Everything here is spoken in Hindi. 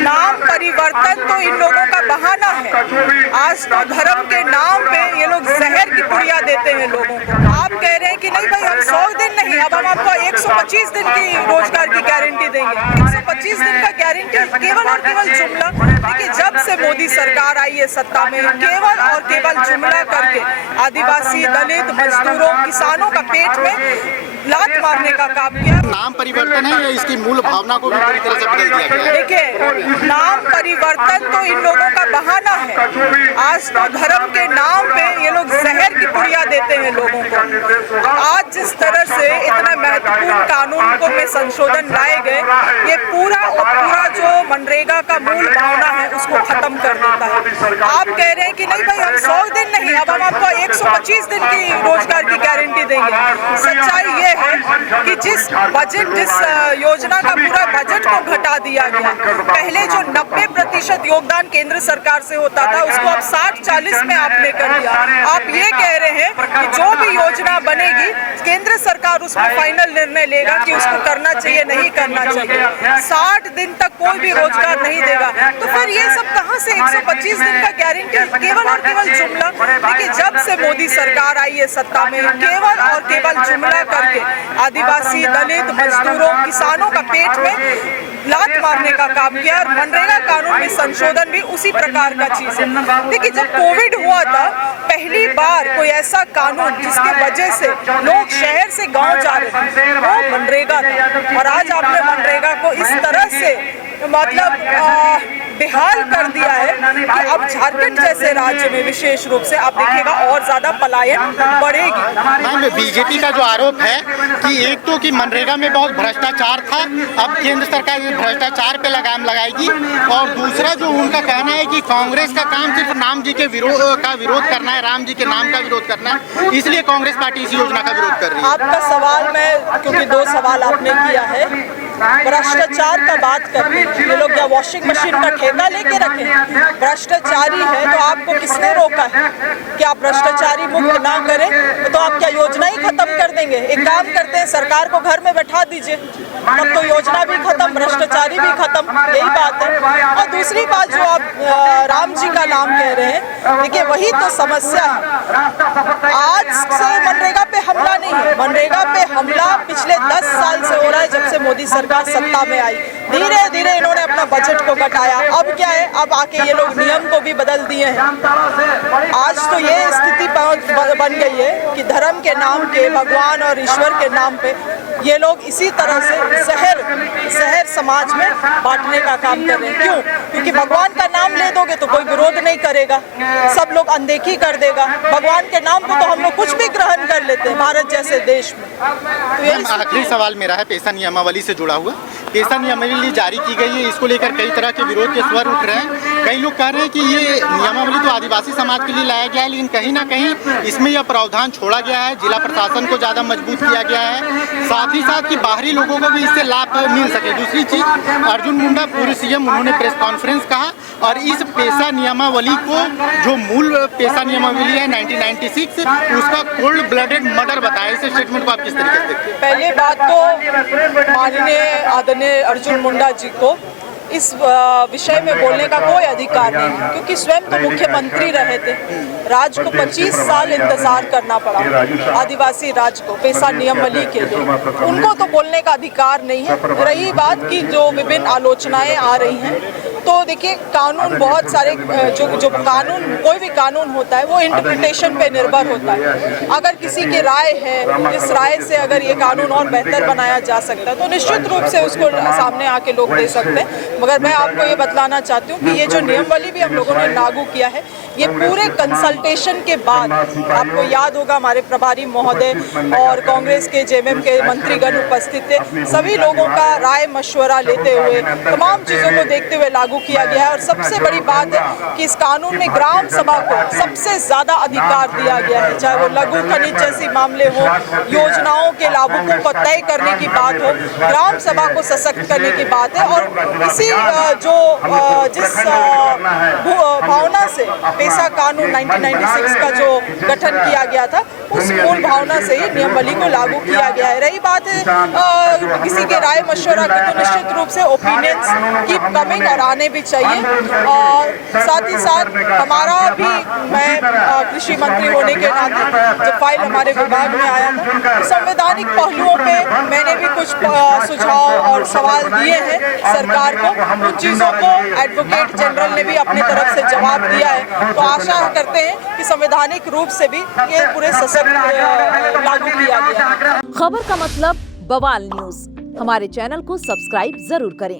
नाम परिवर्तन तो इन लोगों का बहाना है। आज तो धर्म के नाम पे ये लोग जहर की पुड़िया देते हैं लोगों को। आप कह रहे हैं कि नहीं भाई, हम 100 दिन नहीं, अब हम आपको 125 दिन की रोजगार की गारंटी देंगे। 125 दिन का गारंटी केवल और केवल जुमला। देखिए, जब से मोदी सरकार आई है सत्ता में, केवल और केवल जुमला करके आदिवासी, दलित, मजदूरों, किसानों का पेट में लात मारने का काम किया। नाम परिवर्तन है या इसकी मूल भावना को भी पूरी तरह से बदल दिया गया है? देखिए, नाम परिवर्तन तो इन लोगों का बहाना है। आज तो धर्म के नाम पे ये लोग जहर की पुड़िया देते हैं लोगों को। आज जिस तरह से इतना महत्वपूर्ण कानून को में संशोधन लाए गए, ये पूरा और पूरा जो मनरेगा का मूल भावना है उसको खत्म कर देता है। आप कह रहे हैं कि नहीं भाई, हम 100 दिन नहीं, अब हम आपको 125 दिन की रोजगार की गारंटी देंगे। सच्चाई ये है कि जिस योजना का पूरा बजट को घटा दिया गया, पहले जो 90% योगदान केंद्र सरकार से होता था उसको अब 60-40 में आपने कर दिया। आप ये कह रहे हैं कि जो भी योजना बनेगी केंद्र सरकार उसमें फाइनल निर्णय लेगा कि उसको करना चाहिए नहीं करना चाहिए। 60 दिन तक कोई भी रोजगार नहीं देगा, तो फिर ये सब कहां से 125 दिन का गारंटी? केवल और केवल जुमला। देखिए, जब से मोदी सरकार आई है सत्ता में, केवल और केवल जुमला करके आदिवासी, दलित, मजदूरों, किसानों का पेट में लात मारने का काम किया। और मनरेगा कानून में संशोधन भी उसी प्रकार का चीज है। देखिए, जब कोविड हुआ था, पहली बार कोई ऐसा कानून जिसके वजह से लोग शहर से गांव जा रहे थे, वो मनरेगा था। और आज आपने मनरेगा को इस तरह से मतलब बेहाल कर दिया है कि अब झारखंड जैसे राज्य में विशेष रूप से आप देखिएगा और ज्यादा पलायन बढ़ेगी। मैम, बीजेपी का जो आरोप है कि एक तो कि मनरेगा में बहुत भ्रष्टाचार था, अब केंद्र सरकार भ्रष्टाचार पे लगाम लगाएगी, और दूसरा जो उनका कहना है कि कांग्रेस का काम सिर्फ राम जी के विरोध करना है, राम जी के नाम का विरोध करना है, इसलिए कांग्रेस पार्टी इस योजना का विरोध कर रही है। आपका सवाल मैं, क्योंकि 2 सवाल आपने किया है, भ्रष्टाचार का बात करते हैं ये लोग, क्या वॉशिंग मशीन का ठेका लेके रखे? भ्रष्टाचारी है तो आपको किसने रोका है कि आप भ्रष्टाचारी मुक्त ना करें? तो आप क्या योजना ही खत्म कर देंगे? एक काम करते हैं, सरकार को घर में बैठा दीजिए, तब तो योजना भी खत्म, भ्रष्टाचारी भी खत्म। यही बात है। और दूसरी बात, जो आप राम जी का नाम कह रहे हैं, देखिए वही तो समस्या है। आज से मनरेगा पे हमला नहीं है, मनरेगा पे हमला पिछले 10 साल से हो रहा है, जब से मोदी सरकार सत्ता में आई। धीरे धीरे इन्होंने अपना बजट को घटाया। अब क्या है, अब आके ये लोग नियम को भी बदल दिए हैं। आज तो ये स्थिति बन गई है कि धर्म के नाम पे, भगवान और ईश्वर के नाम पे ये लोग इसी तरह से जहर समाज में बांटने का काम कर रहे हैं। क्यों? क्योंकि भगवान का नाम ले दोगे तो कोई विरोध नहीं करेगा, सब लोग अनदेखी कर देगा। भगवान के नाम को तो हम लोग कुछ भी ग्रहण कर लेते हैं भारत जैसे देश में। तो आखिरी सवाल मेरा है पेशा नियमावली से जुड़ा हुआ। पेशा नियमावली जारी की गई है, इसको लेकर कई तरह के विरोध के स्वर उठ रहे हैं। कई लोग कह रहे हैं कि ये नियमावली तो आदिवासी समाज के लिए लाया गया है, लेकिन कहीं ना कहीं इसमें यह प्रावधान छोड़ा गया है, जिला प्रशासन को ज़्यादा मजबूत किया गया है, साथ ही साथ कि बाहरी लोगों को भी इससे लाभ मिल सके। दूसरी चीज, अर्जुन मुंडा पूर्व सीएम, उन्होंने प्रेस कॉन्फ्रेंस कहा, और इस पेशा नियमावली को, जो मूल पेशा नियमावली है 1996, उसका कोल्ड ब्लडेड मर्डर बताया। इस स्टेटमेंट को आप किस तरीके से देखते हैं? पहले बात तो माननीय आदरणीय अर्जुन मुंडा जी को इस विषय में बोलने का कोई अधिकार नहीं है, क्योंकि स्वयं तो मुख्यमंत्री रहे थे। राज्य को 25 साल इंतजार करना पड़ा, आदिवासी राज्य को पेशा नियमावली के लिए। उनको तो बोलने का अधिकार नहीं है। रही बात की जो विभिन्न आलोचनाएं आ रही हैं, तो देखिए, कानून बहुत सारे जो कानून, कोई भी कानून होता है वो इंटरप्रिटेशन पे निर्भर होता है। अगर किसी की राय है, इस राय से अगर ये कानून और बेहतर बनाया जा सकता है तो निश्चित रूप से उसको सामने आके लोग दे सकते हैं। मगर मैं आपको ये बतलाना चाहती हूँ कि ये जो नियमावली भी हम लोगों ने लागू किया है, ये पूरे कंसल्टेशन के बाद, आपको याद होगा हमारे प्रभारी महोदय और कांग्रेस के जेएमएम के मंत्रीगण उपस्थित थे, सभी लोगों का राय मशवरा लेते हुए, तमाम चीज़ों को देखते हुए लागू लागू किया गया है। और सबसे बड़ी बात है कि इस कानून में ग्राम सभा को सबसे ज्यादा अधिकार दिया गया है, चाहे वो लघु खनिज जैसी मामले हो, योजनाओं के लाभुकों को तय करने की बात हो, ग्राम सभा को सशक्त करने की बात है। और इसी जिस भावना से पेशा कानून 1996 का जो गठन किया गया था, उस मूल भावना से ही नियमावली को लागू किया गया है। रही बात है किसी के राय मशवरा की, तो निश्चित रूप से ओपिनियंस कीप कमिंग और आने भी चाहिए। और साथ ही साथ हमारा भी, मैं कृषि मंत्री होने के नाते जब फाइल हमारे विभाग में आया था, तो संवैधानिक पहलुओं पे मैंने भी कुछ सुझाव और सवाल दिए हैं सरकार को। उन चीज़ों को एडवोकेट जनरल ने भी अपनी तरफ से जवाब दिया है। तो आशा करते हैं कि संवैधानिक रूप से भी ये पूरे सशक्त लागू किया गया। खबर का मतलब बवाल न्यूज। हमारे चैनल को सब्सक्राइब जरूर करें।